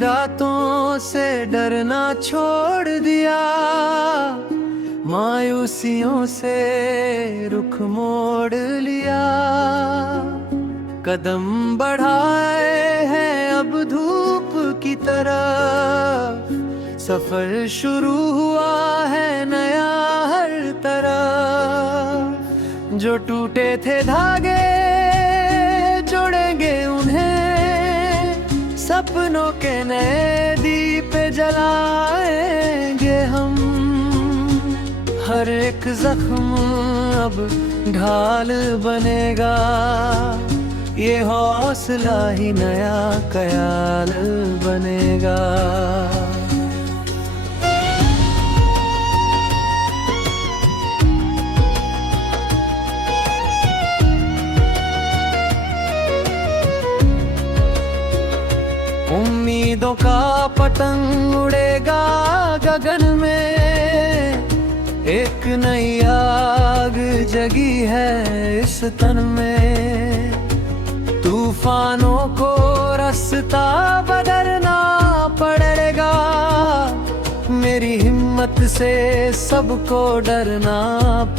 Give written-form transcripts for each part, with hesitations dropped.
रातों से डरना छोड़ दिया, मायूसियों से रुख मोड़ लिया। कदम बढ़ाए हैं अब धूप की तरफ, सफर शुरू हुआ है नया हर तरफ। जो टूटे थे धागे जोड़ेंगे उन्हें, सपनों के नए दीप जलाएंगे हम। हर एक जख्म अब ढाल बनेगा, ये हौसला ही नया ख्याल बनेगा। उम्मीदों का पतंग उड़ेगा गगन में, एक नई आग जगी है इस तन में। तूफानों को रास्ता बदलना पड़ेगा, मेरी हिम्मत से सबको डरना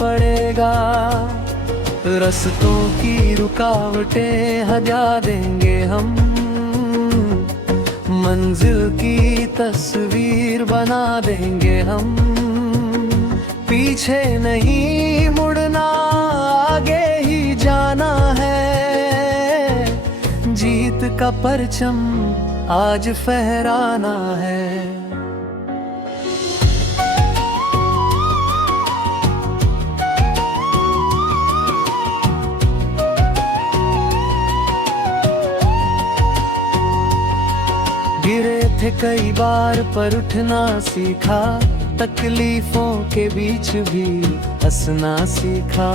पड़ेगा। रास्तों की रुकावटें हटा देंगे हम, मंजिल की तस्वीर बना देंगे हम। पीछे नहीं मुड़ना, आगे ही जाना है। जीत का परचम आज फहराना है। गिरे थे कई बार पर उठना सीखा, तकलीफों के बीच भी हंसना सीखा।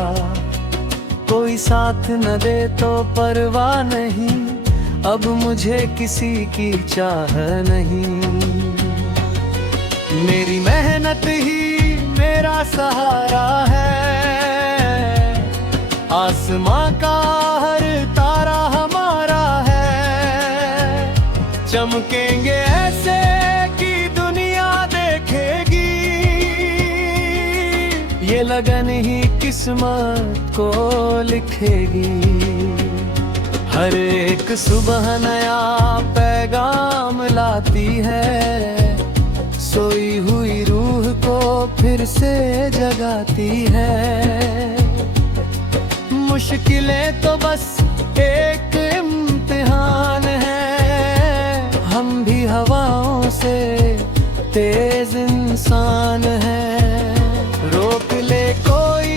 कोई साथ न दे तो परवाह नहीं, अब मुझे किसी की चाह नहीं। मेरी मेहनत ही मेरा सहारा है, आसमां का हर तारा हमारा है। चमकेंगे ऐसे कि दुनिया देखेगी, ये लगन ही किस्मत को लिखेगी। हर एक सुबह नया पैगाम लाती है, सोई हुई रूह को फिर से जगाती है। मुश्किलें तो बस एक इम्तिहान है, हम भी हवाओं से तेज इंसान है। रोक ले कोई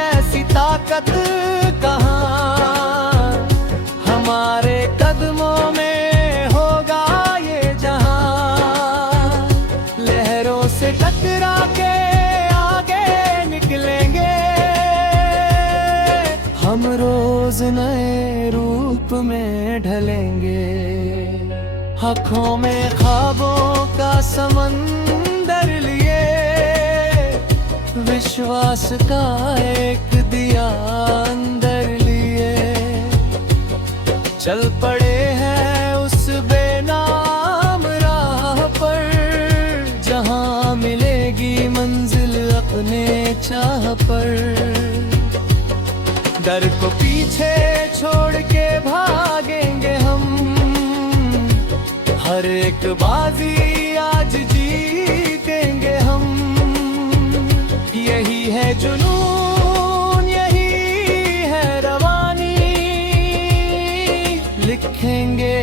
ऐसी ताकत कहाँ, हमारे कदमों में होगा ये जहां। लहरों से टकरा के आगे निकलेंगे, हम रोज नए रूप में ढलेंगे। आँखों में ख्वाबों का समंदर लिए, विश्वास का एक दिया अंदर लिए। चल पड़े हैं उस बेनाम राह पर, जहां मिलेगी मंजिल अपने चाह पर। डर को पीछे छोड़ के भागेंगे हम, हर एक बाजी आज जीतेंगे हम। यही है जुनून, यही है रवानी, लिखेंगे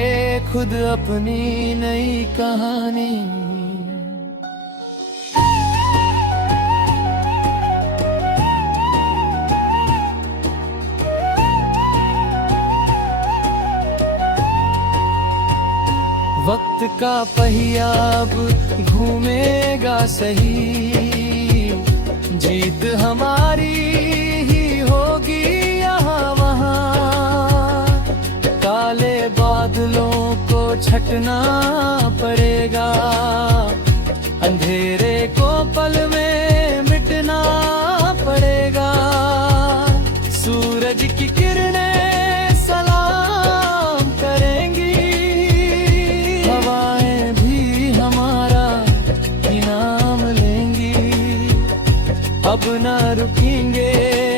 खुद अपनी नई कहानी। वक्त का पहिया अब घूमेगा सही, जीत हमारी ही होगी यहाँ वहाँ। काले बादलों को छटना पड़ेगा, अंधेरे को पल में मिटना पड़ेगा। सूरज की किरणें सलाम करेंगी, हवाएं अब न रुकेंगे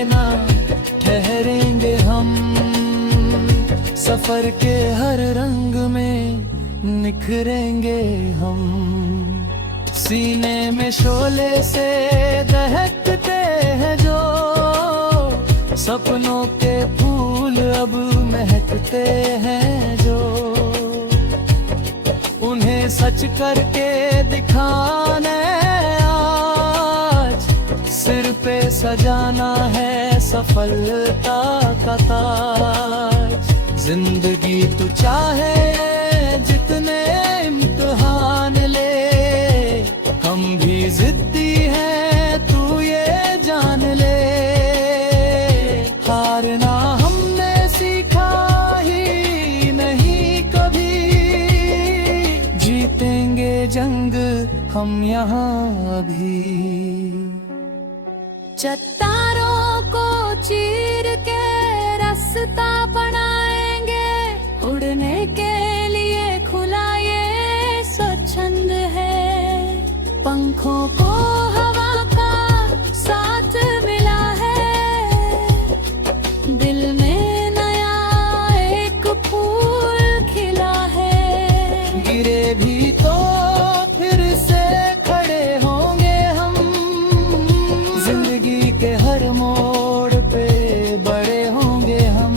ना ठहरेंगे हम, सफर के हर रंग में निखरेंगे हम। सीने में शोले से दहकते हैं जो सपनों के फूल अब महकते हैं जो, उन्हें सच करके दिखाने आज सिर पे सजाना है सफलता का ताज। जिंदगी तू चाहे जितने इम्तिहान ले, हम भी जिद्दी हैं तू ये जान ले। हारना हमने सीखा ही नहीं कभी, जीतेंगे जंग हम यहाँ भी। चट्टानों को चीर के रास्ता बनाएंगे, उड़ने के लिए खुला ये स्वच्छंद है। पंखों को हवा का साथ मिला है, दिल में नया एक फूल खिला है। गिरे भी तो फिर से खड़े होंगे हम, जिंदगी के हर मोड़ पे बड़े होंगे हम।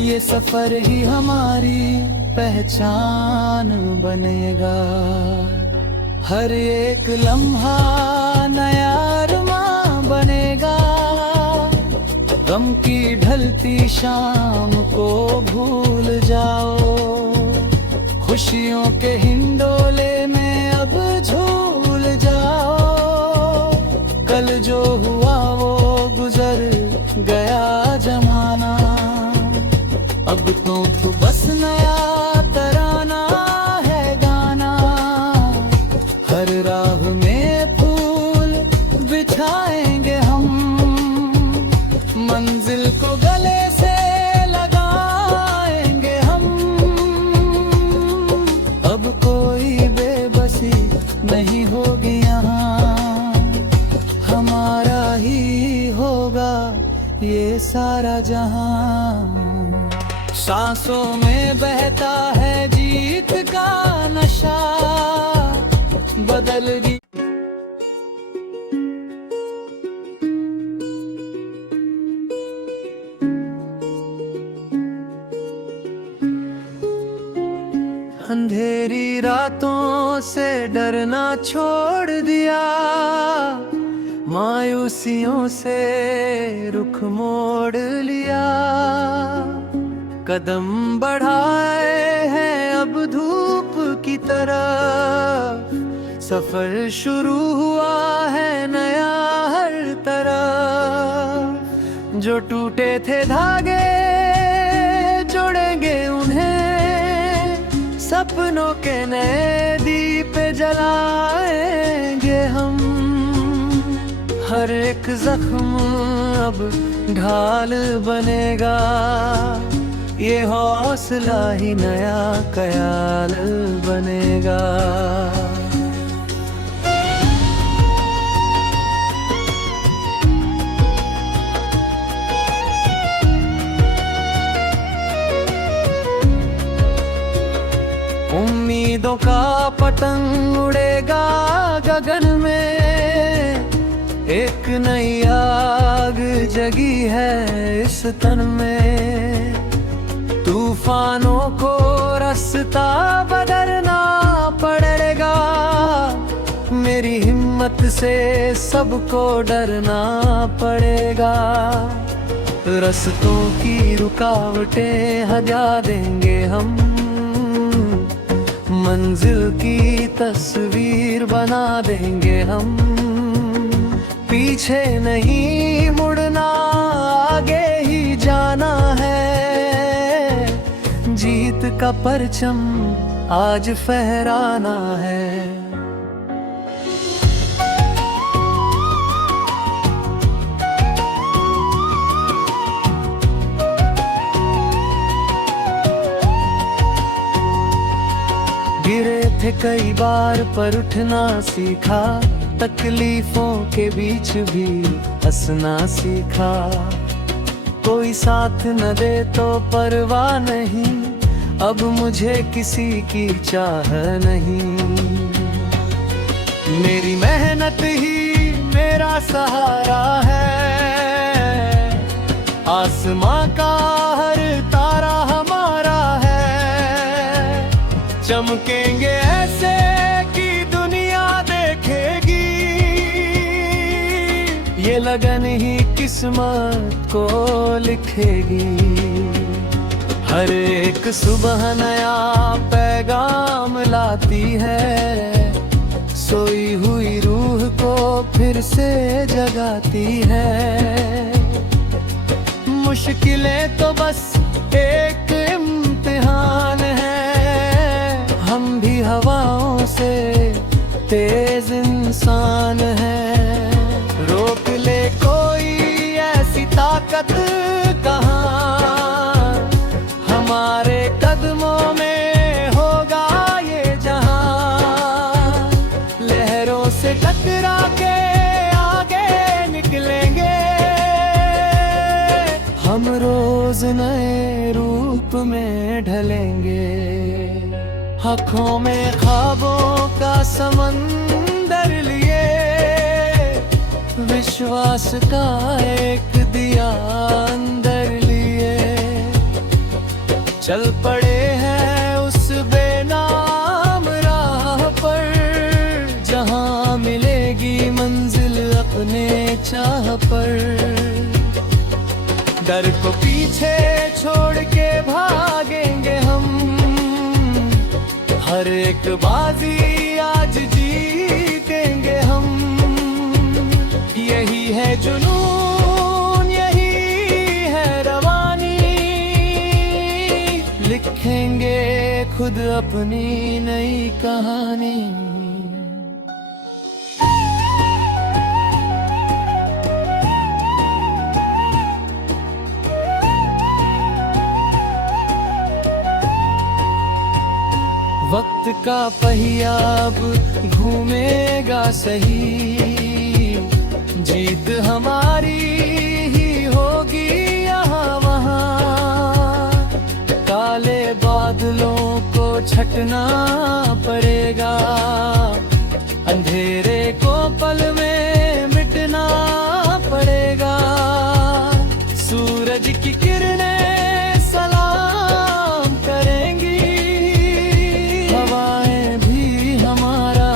ये सफर ही हमारी पहचान बनेगा, हर एक लम्हा नया अरमां बनेगा। गम की ढलती शाम को भूल जाओ, खुशियों के हिंडोले में अब झूल जाओ। कल जो हुआ वो गुजर गया जमाना, अब तो बस नया तराना है गाना। हर राह में फूल बिछाएंगे हम, मंजिल को गले से लगाएंगे हम। अब कोई बेबसी नहीं होगी यहाँ, हमारा ही होगा ये सारा जहां। सांसों में बहता है जीत का नशा, बदल दी अंधेरी रातों से डरना छोड़ दिया, मायूसियों से रुख मोड़ लिया। कदम बढ़ाए हैं अब धूप की तरफ, सफर शुरू हुआ है नया हर तरफ। जो टूटे थे धागे जोड़ेंगे उन्हें, सपनों के नए दीप जलाएंगे हम। हर एक जख्म अब ढाल बनेगा, ये हौसला ही नया ख्याल बनेगा। उम्मीदों का पतंग उड़ेगा गगन में, एक नई आग जगी है इस तन में। तूफानों को रास्ता बदलना पड़ेगा, मेरी हिम्मत से सबको डरना पड़ेगा। रास्तों की रुकावटें हटा देंगे हम, मंजिल की तस्वीर बना देंगे हम। पीछे नहीं मुड़ना, आगे ही जाना है। जीत का परचम आज फहराना है। गिरे थे कई बार पर उठना सीखा, तकलीफों के बीच भी हंसना सीखा। कोई साथ न दे तो परवाह नहीं, अब मुझे किसी की चाह नहीं। मेरी मेहनत ही मेरा सहारा है, आसमां का हर तारा हमारा है। चमकेंगे ऐसे कि दुनिया देखेगी, ये लगन ही किस्मत को लिखेगी। हर एक सुबह नया पैगाम लाती है, सोई हुई रूह को फिर से जगाती है। मुश्किलें तो बस एक इम्तिहान है, हम भी हवाओं से तेज इंसान है। रोक ले कोई ऐसी ताकत कहाँ, हमारे कदमों में होगा ये जहां। लहरों से टकरा के आगे निकलेंगे, हम रोज नए रूप में ढलेंगे। आँखों में ख्वाबों का समंदर लिए, विश्वास का एक दिया अंदर लिए। चल पड़े हैं उस बेनाम राह पर, जहां मिलेगी मंजिल अपने चाह पर। डर को पीछे छोड़ के भागेंगे हम, हर एक बाजी आज जीतेंगे हम। यही है जुनून, यही है रवानी, लिखेंगे खुद अपनी नई कहानी। वक्त का पहिया अब घूमेगा सही, जीत हमारी ही होगी यहाँ वहाँ। काले बादलों को छटना पड़ेगा, अंधेरे को पल में मिटना पड़ेगा। सूरज की किरणें सलाम करेंगी, हवाएं भी हमारा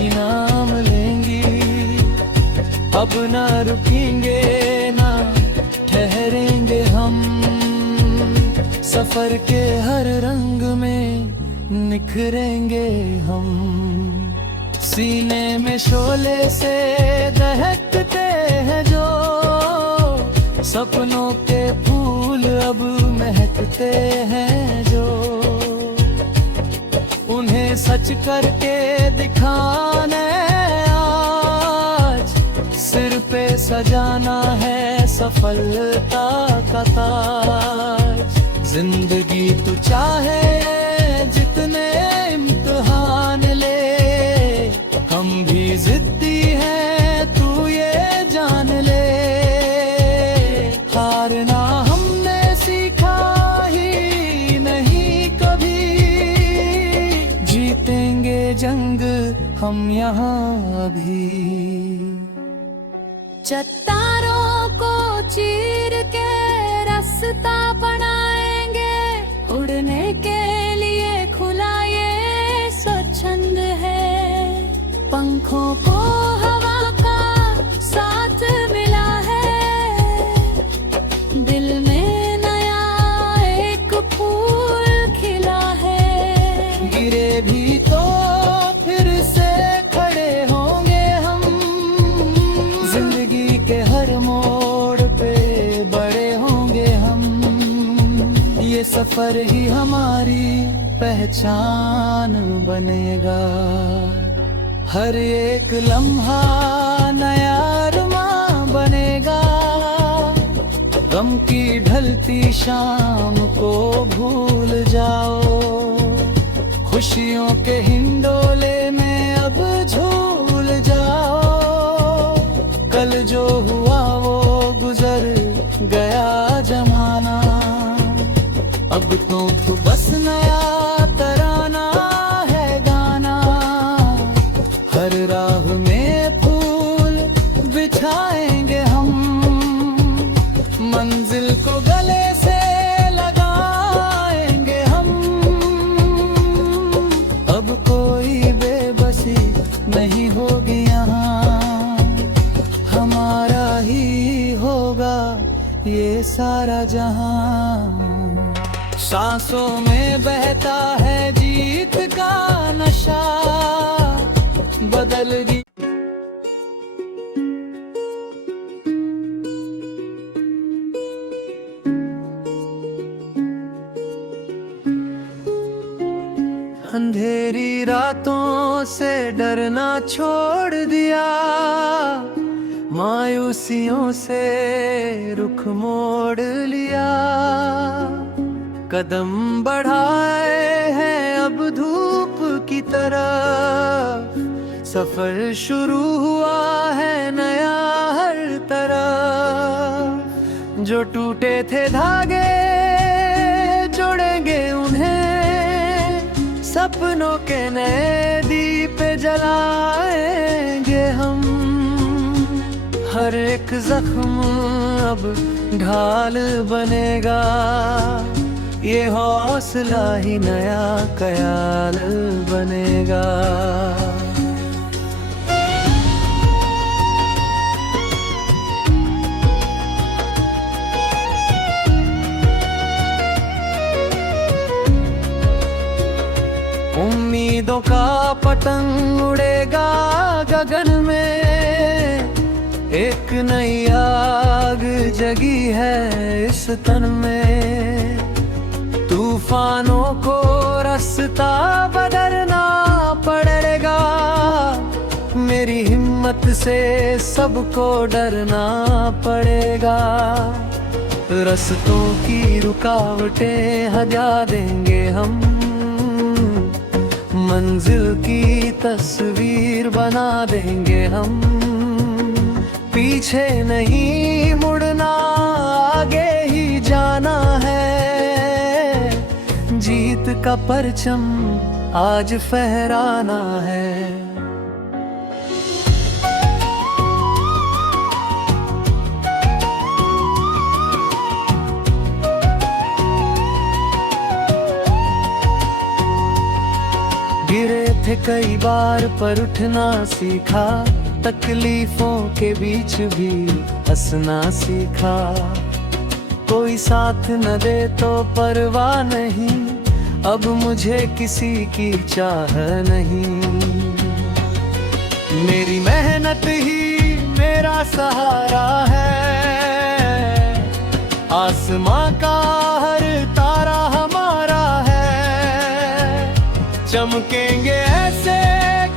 इनाम लेंगी। अब ना रुकेंगे ना ठहरेंगे हम, सफर के हर रंग में निखरेंगे हम। सीने में शोले से दहकते हैं जो, सपनों के फूल अब महकते हैं जो। उन्हें सच करके दिखाने आज, सिर पे सजाना है सफलता का ताज। जिंदगी तू चाहे जितने इम्तिहान ले, हम भी जिद्दी हैं तू ये जान ले। हारना हमने सीखा ही नहीं कभी, जीतेंगे जंग हम यहाँ भी। चट्टानों को चीर के रास्ता बनाएंगे, उड़ने के लिए खुला ये स्वच्छंद है। पंखों को हवा का साथ मिला है, दिल में नया एक फूल खिला है। गिरे भी तो फिर से खड़े होंगे हम, जिंदगी के हर मोड़ पे बड़े होंगे हम। ये सफर ही हमारी पहचान बनेगा, हर एक लम्हा नया अरमां बनेगा। गम की ढलती शाम को भूल जाओ, खुशियों के हिंडोले में अब झूल जाओ। राह में फूल बिछाएंगे हम, मंजिल को गले से लगाएंगे हम। अब कोई बेबसी नहीं होगी यहाँ, हमारा ही होगा ये सारा जहां। सांसों में बहता है जीत का नशा, बदल जी अंधेरी रातों से डरना छोड़ दिया, मायूसियों से रुख मोड़ लिया। कदम बढ़ाए हैं अब धूप की तरफ, सफर शुरू हुआ है नया हर तरफ। जो टूटे थे धागे जोड़ेंगे उन्हें, सपनों के नए दीप जलाएंगे हम। हर एक जख्म अब ढाल बनेगा, ये हौसला ही नया ख्याल बनेगा। उम्मीदों का पतंग उड़ेगा गगन में, एक नई आग जगी है इस तन में। तूफानों को रास्ता बदलना पड़ेगा, मेरी हिम्मत से सबको डरना पड़ेगा। रास्तों की रुकावटें हटा देंगे हम, मंजिल की तस्वीर बना देंगे हम। पीछे नहीं मुड़ना, आगे ही जाना है, जीत का परचम आज फहराना है। गिरे थे कई बार पर उठना सीखा, तकलीफों के बीच भी हंसना सीखा। कोई साथ न दे तो परवाह नहीं, अब मुझे किसी की चाह नहीं। मेरी मेहनत ही मेरा सहारा है, आसमां का हर तारा हमारा है। चमकेंगे ऐसे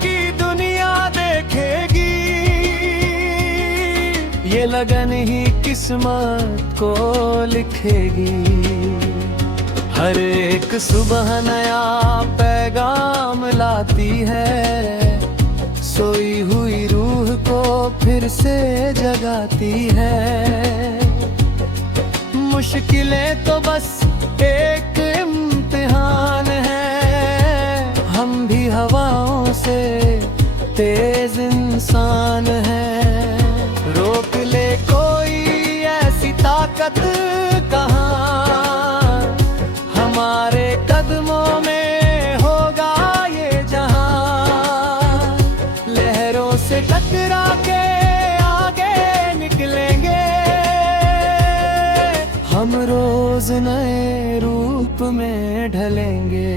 कि दुनिया देखेगी, ये लगन ही किस्मत को लिखेगी। हर एक सुबह नया पैगाम लाती है, सोई हुई रूह को फिर से जगाती है। मुश्किलें तो बस एक इम्तिहान है, हम भी हवाओं से तेज इंसान है। रोक ले कोई ऐसी ताकत कहाँ, हमारे कदमों में होगा ये जहां। लहरों से टकरा के आगे निकलेंगे, हम रोज नए रूप में ढलेंगे।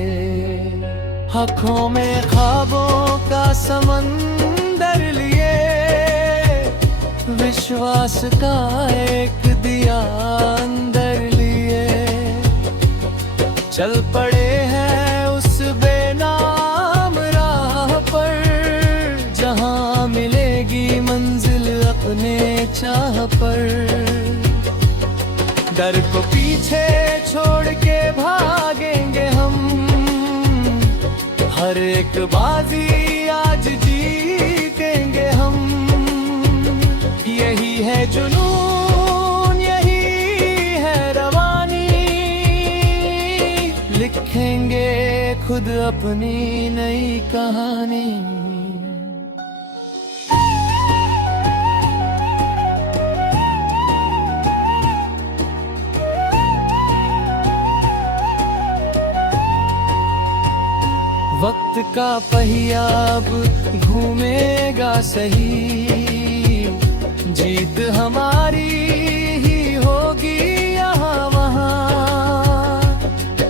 आँखों में ख्वाबों का समंदर लिए, विश्वास का एक दिया अंदर लिए। चल पड़े हैं उस बेनाम राह पर, जहां मिलेगी मंजिल अपने चाह पर। डर को पीछे छोड़ के भागेंगे हम, हर एक बाजी आज जीतेंगे हम। यही है जुनून, यही है रवानी, लिखेंगे खुद अपनी नई कहानी। का पहिया अब घूमेगा सही, जीत हमारी ही होगी यहाँ वहाँ।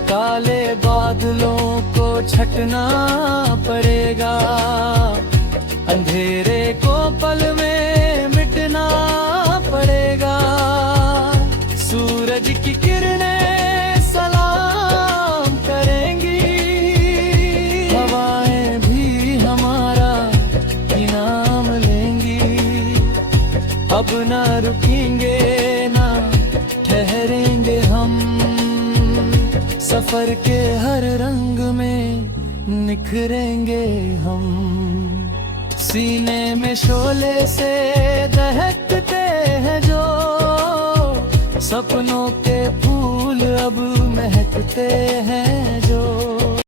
काले बादलों को छटना पड़ेगा, अंधेरे को पल में मिटना पड़ेगा। सूरज की किरणें सलाम करेंगी, हवाएं भी हमारा इनाम लेंगी। अब ना रुकेंगे ना ठहरेंगे हम, सफर के हर रंग में निखरेंगे हम। सीने में शोले से दहकते हैं जो सपनों के फूल अब महकते हैं